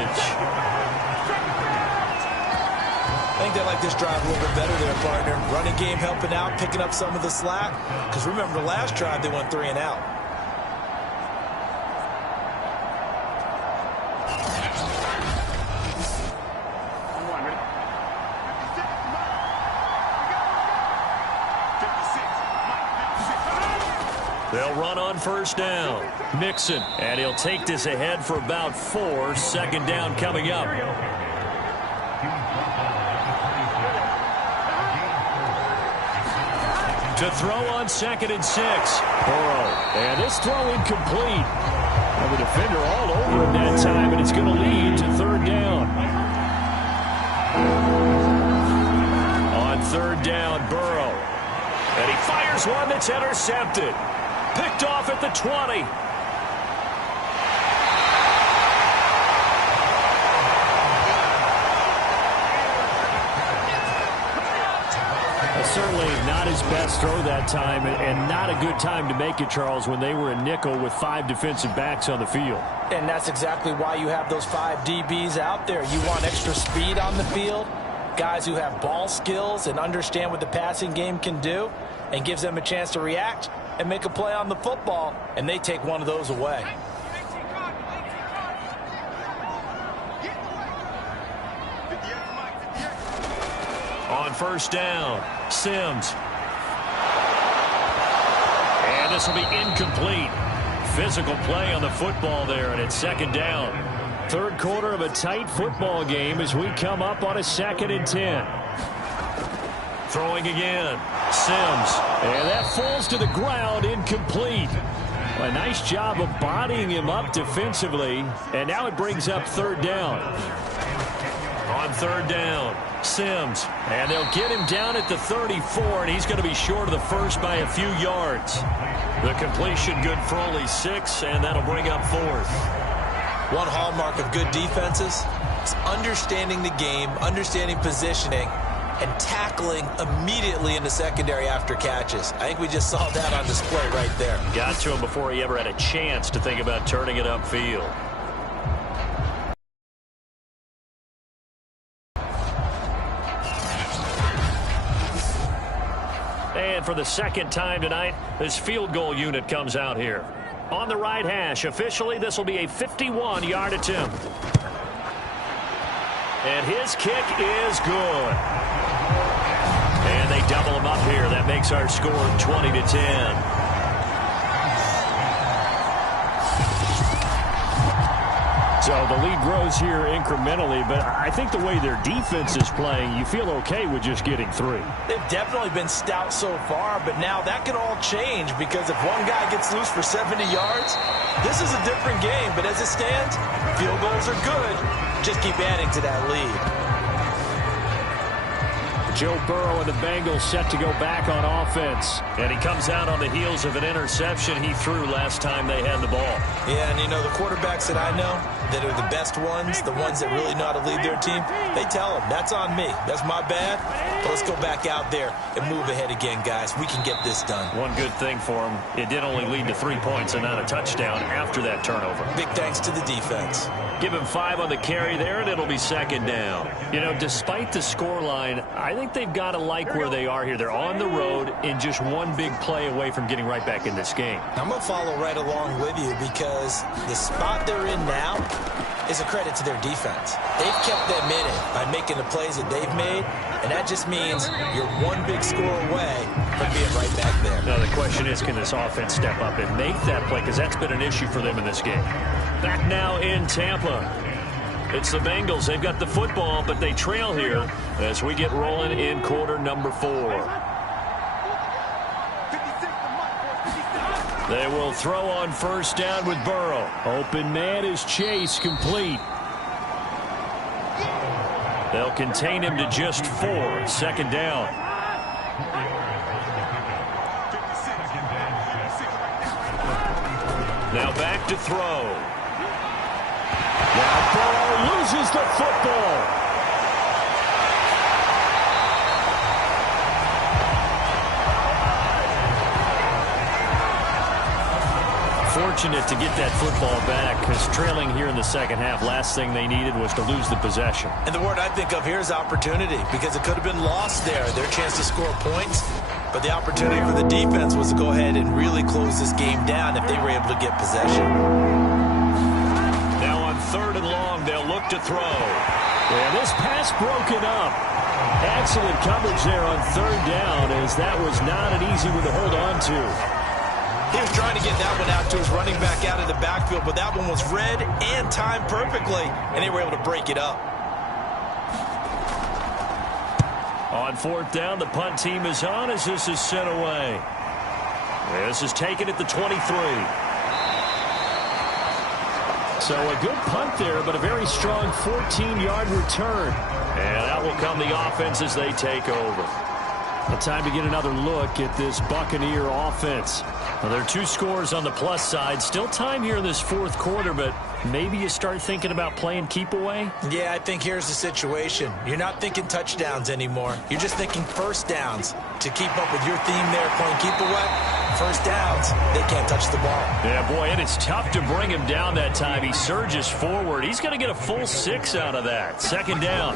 I think they like this drive a little bit better there, partner. Running game helping out, picking up some of the slack. Because remember, the last drive they went 3 and out. They'll run on 1st down. Mixon, and he'll take this ahead for about 4. 2nd down coming up. To throw on 2nd and 6. Burrow. And this throw incomplete. And the defender all over him that time, and it's going to lead to 3rd down. On 3rd down, Burrow. And he fires one that's intercepted. Picked off at the 20. Certainly not his best throw that time, and not a good time to make it, Charles, when they were a nickel with 5 defensive backs on the field. And that's exactly why you have those 5 DBs out there. You want extra speed on the field, guys who have ball skills and understand what the passing game can do, and gives them a chance to react and make a play on the football, and they take one of those away. On 1st down, Sims. And this will be incomplete. Physical play on the football there, and it's 2nd down. 3rd quarter of a tight football game as we come up on a 2nd and 10. Throwing again, Sims. And that falls to the ground, incomplete. A nice job of bodying him up defensively, and now it brings up 3rd down. On third down, Sims. And they'll get him down at the 34, and he's going to be short of the first by a few yards. The completion good for only 6, and that'll bring up fourth. One hallmark of good defenses is understanding the game, understanding positioning, and tackling immediately in the secondary after catches. I think we just saw that on display right there. Got to him before he ever had a chance to think about turning it upfield. And for the second time tonight, this field goal unit comes out here. On the right hash, officially, this will be a 51-yard attempt. And his kick is good. And they double him up here. That makes our score 20-10. So the lead grows here incrementally, but I think the way their defense is playing, you feel okay with just getting 3. They've definitely been stout so far, but now that could all change because if one guy gets loose for 70 yards, this is a different game. But as it stands, field goals are good. Just keep adding to that lead. Joe Burrow and the Bengals set to go back on offense. And he comes out on the heels of an interception he threw last time they had the ball. Yeah, and you know, the quarterbacks that I know that are the best ones, the ones that really know how to lead their team, they tell them, that's on me. That's my bad. But let's go back out there and move ahead again, guys. We can get this done. One good thing for him, it did only lead to 3 points and not a touchdown after that turnover. Big thanks to the defense. Give him 5 on the carry there, and it'll be second down. You know, despite the scoreline, I think they've got to like where they are here. They're on the road and just one big play away from getting right back in this game. I'm going to follow right along with you because the spot they're in now is a credit to their defense. They've kept them in it by making the plays that they've made, and that just means you're one big score away from being right back there. Now, the question is, can this offense step up and make that play? Because that's been an issue for them in this game. Back now in Tampa. It's the Bengals. They've got the football, but they trail here as we get rolling in quarter number 4. They will throw on first down with Burrow. Open man is Chase, complete. They'll contain him to just 4. Second down. Now back to throw. Now Burrow loses the football. Fortunate to get that football back because trailing here in the second half, last thing they needed was to lose the possession. And the word I think of here is opportunity because it could have been lost there, their chance to score points. But the opportunity for the defense was to go ahead and really close this game down if they were able to get possession. Now on third and long, they'll look to throw. Yeah, this pass broken up. Excellent coverage there on third down as that was not an easy one to hold on to. He was trying to get that one out to his running back out of the backfield, but that one was read and timed perfectly, and they were able to break it up. On fourth down, the punt team is on as this is sent away. This is taken at the 23. So a good punt there, but a very strong 14-yard return. And that will come the offense as they take over. Well, time to get another look at this Buccaneer offense. Well, there are 2 scores on the plus side. Still time here in this fourth quarter, but maybe you start thinking about playing keep away? Yeah, I think here's the situation. You're not thinking touchdowns anymore. You're just thinking first downs. To keep up with your theme there, playing keep away, first downs, they can't touch the ball. Yeah, boy, and it's tough to bring him down that time. He surges forward. He's going to get a full 6 out of that. Second down.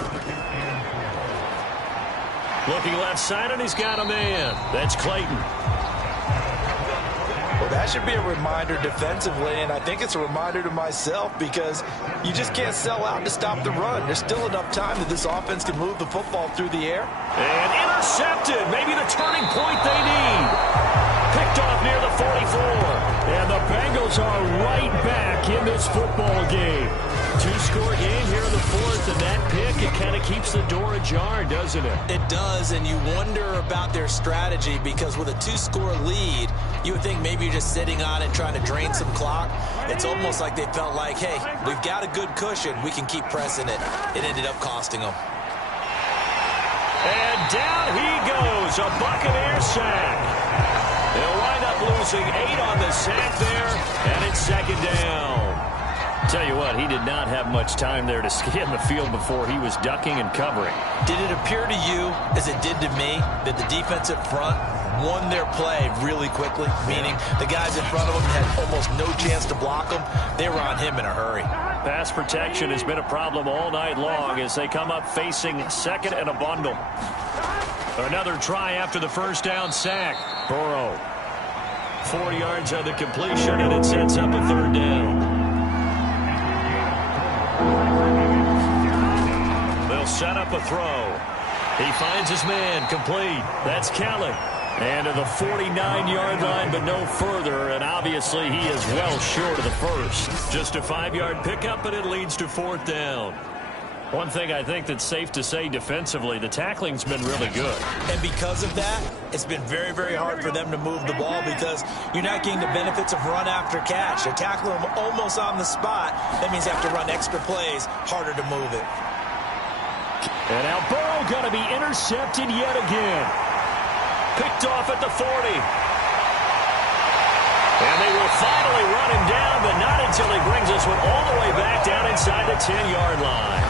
Looking left side, and he's got a man. That's Clayton. Well, that should be a reminder defensively, and I think it's a reminder to myself because you just can't sell out to stop the run. There's still enough time that this offense can move the football through the air. And intercepted. Maybe the turning point they need. Picked off near the 44. And the Bengals are right back in this football game. Two-score game here in the fourth, and that pick, it kind of keeps the door ajar, doesn't it? It does, and you wonder about their strategy because with a two-score lead, you would think maybe you're just sitting on it trying to drain some clock. It's almost like they felt like, hey, we've got a good cushion. We can keep pressing it. It ended up costing them. And down he goes, a Buccaneers sack. They'll wind up losing 8 on the sack there, and it's second down. Tell you what, he did not have much time there to scan the field before he was ducking and covering. Did it appear to you, as it did to me, that the defensive front won their play really quickly? Meaning the guys in front of him had almost no chance to block him. They were on him in a hurry. Pass protection has been a problem all night long as they come up facing second and a bundle. Another try after the first down sack. Burrow. 4 yards on the completion, and it sets up a third down. They'll set up a throw. He finds his man, complete. That's Kelly. And to the 49-yard line, but no further. And obviously, he is well short of the first. Just a 5-yard pickup, and it leads to fourth down. One thing I think that's safe to say defensively, the tackling's been really good. And because of that, it's been very, very hard for them to move the ball because you're not getting the benefits of run after catch. You're tackling them almost on the spot. That means you have to run extra plays, harder to move it. And now Burrow going to be intercepted yet again. Picked off at the 40. And they will finally run him down, but not until he brings this one all the way back down inside the 10-yard line.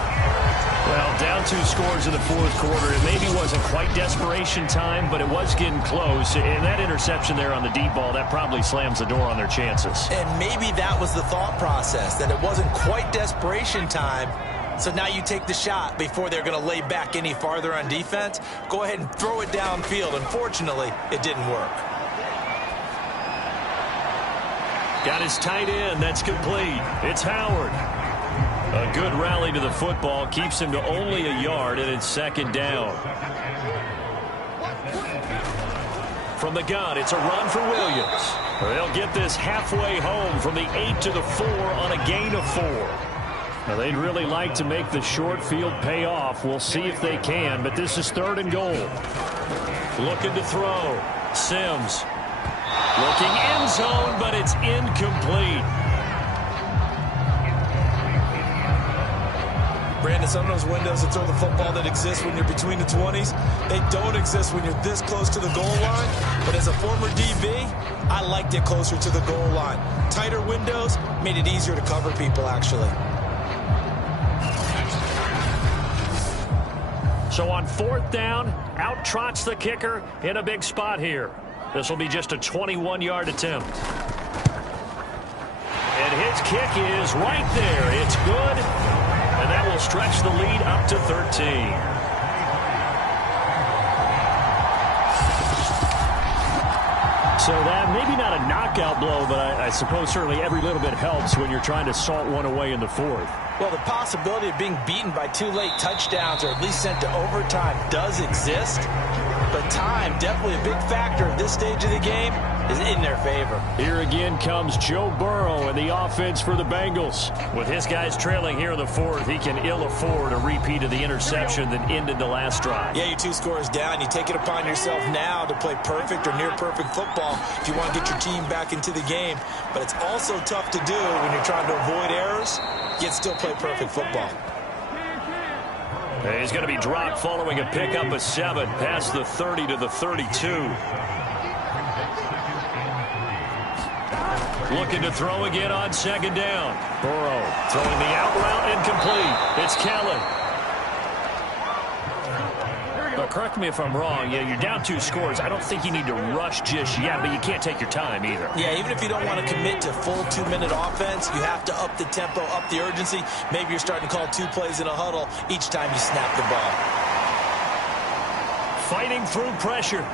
Well, down 2 scores in the fourth quarter. It maybe wasn't quite desperation time, but it was getting close. And that interception there on the deep ball, that probably slams the door on their chances. And maybe that was the thought process, that it wasn't quite desperation time. So now you take the shot before they're going to lay back any farther on defense. Go ahead and throw it downfield. Unfortunately, it didn't work. Got his tight end. That's complete. It's Howard. A good rally to the football keeps him to only a yard, and it's second down. From the gun, it's a run for Williams. They'll get this halfway home from the 8 to the 4 on a gain of 4. Now, they'd really like to make the short field pay off. We'll see if they can, but this is third and goal. Looking to throw. Sims. Looking end zone, but it's incomplete. Brandon, some of those windows that throw the football that exist when you're between the 20s, they don't exist when you're this close to the goal line. But as a former DB, I liked it closer to the goal line. Tighter windows made it easier to cover people, actually. So on fourth down, out trots the kicker in a big spot here. This will be just a 21-yard attempt. And his kick is right there. It's good. And that will stretch the lead up to 13. So that maybe not a knockout blow, but I suppose certainly every little bit helps when you're trying to salt one away in the fourth. Well, the possibility of being beaten by 2 late touchdowns or at least sent to overtime does exist. But time, definitely a big factor at this stage of the game, is in their favor. Here again comes Joe Burrow and the offense for the Bengals. With his guys trailing here in the fourth, he can ill afford a repeat of the interception that ended the last drive. Yeah, you're 2 scores down. You take it upon yourself now to play perfect or near-perfect football if you want to get your team back into the game. But it's also tough to do when you're trying to avoid errors, yet still play perfect football. He's going to be dropped following a pickup of 7 past the 30 to the 32. Looking to throw again on second down. Burrow throwing the out route incomplete. It's Kelly. But correct me if I'm wrong. Yeah, you're down 2 scores. I don't think you need to rush just yet, but you can't take your time either. Yeah, even if you don't want to commit to full 2-minute offense, you have to up the tempo, up the urgency. Maybe you're starting to call 2 plays in a huddle each time you snap the ball. Fighting through pressure.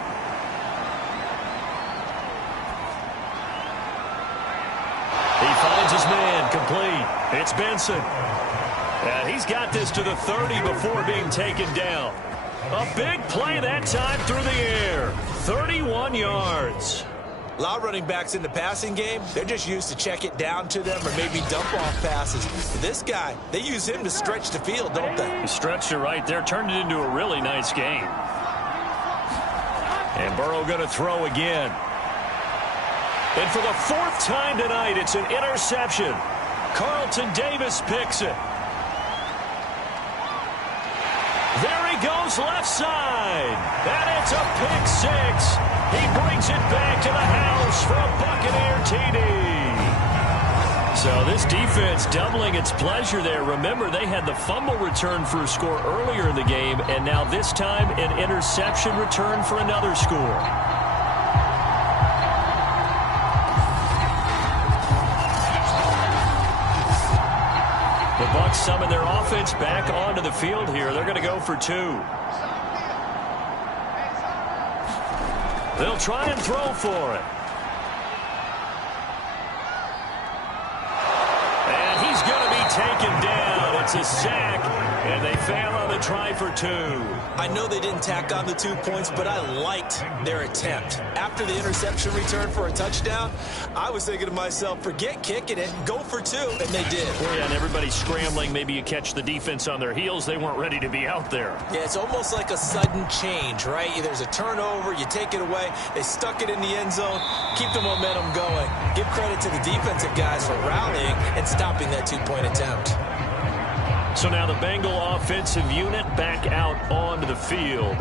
He finds his man, complete. It's Benson. And he's got this to the 30 before being taken down. A big play that time through the air. 31 yards. A lot of running backs in the passing game, they're just used to check it down to them or maybe dump off passes. But this guy, they use him to stretch the field, don't they? He stretched it right there, turned it into a really nice game. And Burrow going to throw again. And for the 4th time tonight, it's an interception. Carlton Davis picks it. There he goes, left side. And it's a pick 6. He brings it back to the house for a Buccaneer TD. So this defense doubling its pleasure there. Remember, they had the fumble return for a score earlier in the game, and now this time an interception return for another score. The Bucs summon their offense back onto the field here. They're going to go for 2. They'll try and throw for it. And he's going to be taken down. It's a sack, and they fail on the try for 2. I know they didn't tack on the 2 points, but I liked their attempt. After the interception return for a touchdown, I was thinking to myself, forget kicking it, go for 2, and they did. Well, yeah, and everybody's scrambling. Maybe you catch the defense on their heels. They weren't ready to be out there. Yeah, it's almost like a sudden change, right? There's a turnover, you take it away, they stuck it in the end zone, keep the momentum going. Give credit to the defensive guys for rallying and stopping that 2-point attempt. So now the Bengal offensive unit back out onto the field.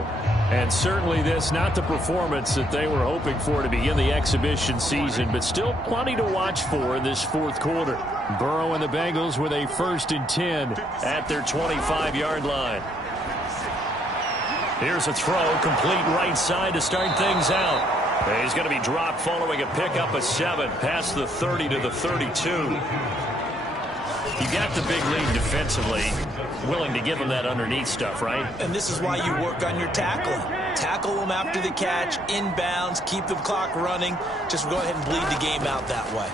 And certainly this, not the performance that they were hoping for to begin the exhibition season, but still plenty to watch for in this 4th quarter. Burrow and the Bengals with a 1st and 10 at their 25-yard line. Here's a throw, complete right side to start things out. And he's going to be dropped following a pickup of 7 past the 30 to the 32. You got the big lead defensively, willing to give them that underneath stuff, right? And this is why you work on your tackling. Tackle them after the catch, inbounds, keep the clock running. Just go ahead and bleed the game out that way.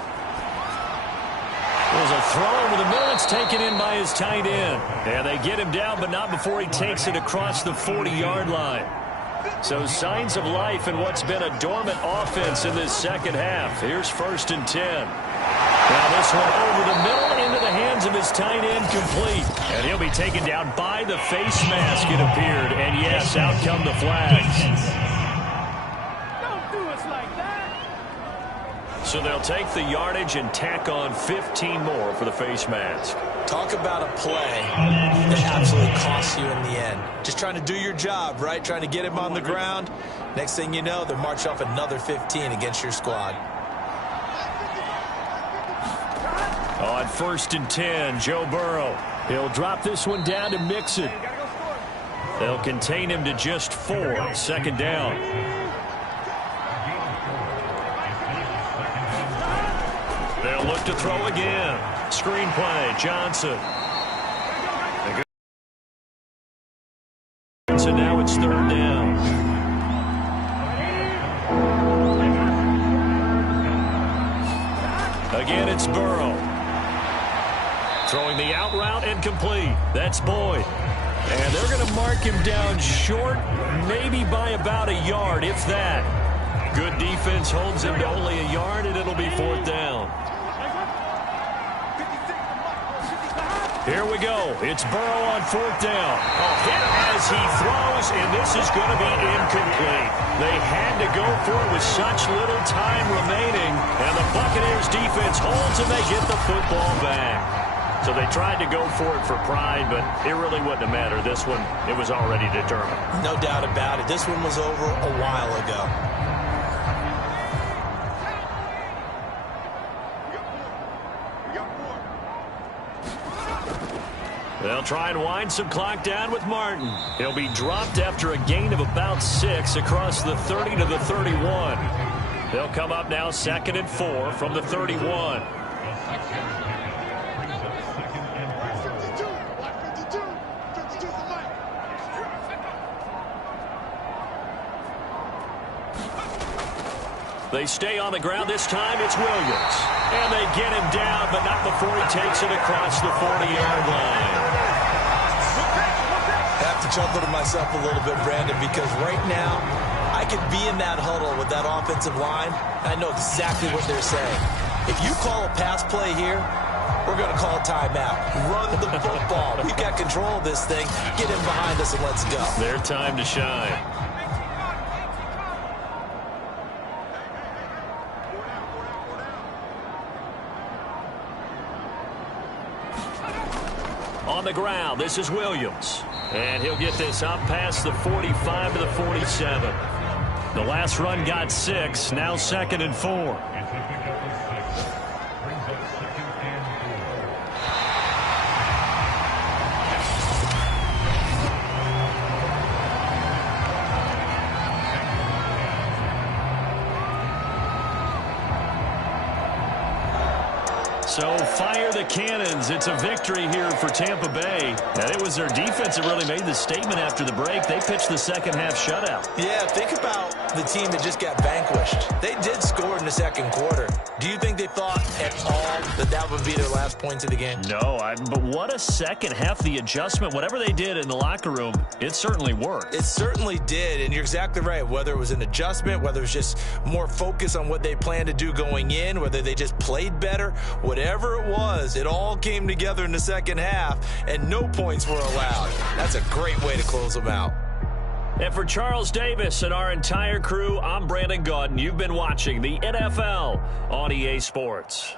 There's a throw over the middle. It's taken in by his tight end. And they get him down, but not before he takes it across the 40-yard line. So signs of life in what's been a dormant offense in this second half. Here's 1st and 10. Now this one over the middle into the hands of his tight end, complete. And he'll be taken down by the face mask, it appeared. And yes, out come the flags. Don't do us like that. So they'll take the yardage and tack on 15 more for the face mask. Talk about a play that absolutely costs you in the end. Just trying to do your job, right? Trying to get him on the ground. Next thing you know, they'll march off another 15 against your squad. On 1st and 10, Joe Burrow. He'll drop this one down to Mixon. They'll contain him to just 4. 2nd down. They'll look to throw again. Screen play, Johnson. So now it's 3rd down. Again, it's Burrow. Throwing the out route and complete. That's Boyd. And they're going to mark him down short, maybe by about a yard, if that. Good defense holds him to only a yard, and it'll be 4th down. Here we go. It's Burrow on 4th down. A hit as he throws, and this is going to be incomplete. They had to go for it with such little time remaining, and the Buccaneers defense holds and they get the football back. So they tried to go for it for pride, but it really wouldn't have mattered. This one, it was already determined. No doubt about it. This one was over a while ago. They'll try and wind some clock down with Martin. He'll be dropped after a gain of about 6 across the 30 to the 31. They'll come up now 2nd and 4 from the 31. They stay on the ground. This time it's Williams. And they get him down, but not before he takes it across the 40-yard line. I have to chuckle to myself a little bit, Brandon, because right now I could be in that huddle with that offensive line. I know exactly what they're saying. If you call a pass play here, we're going to call a timeout. Run the football. We've got control of this thing. Get in behind us and let's go. Their time to shine. On the ground, this is Williams. And he'll get this up past the 45 to the 47. The last run got 6, now 2nd and 4. So fire the cannons. It's a victory here for Tampa Bay. And it was their defense that really made the statement after the break. They pitched the second half shutout. Yeah, think about the team that just got vanquished. They did score in the second quarter. Do you think they thought at all that that would be their last points of the game? No, but what a second half. The adjustment, whatever they did in the locker room, it certainly worked. It certainly did, and you're exactly right. Whether it was an adjustment, whether it was just more focus on what they planned to do going in, whether they just played better, whatever it was, it all came together in the second half, and no points were allowed. That's a great way to close them out. And for Charles Davis and our entire crew, I'm Brandon Gaudin. You've been watching the NFL on EA Sports.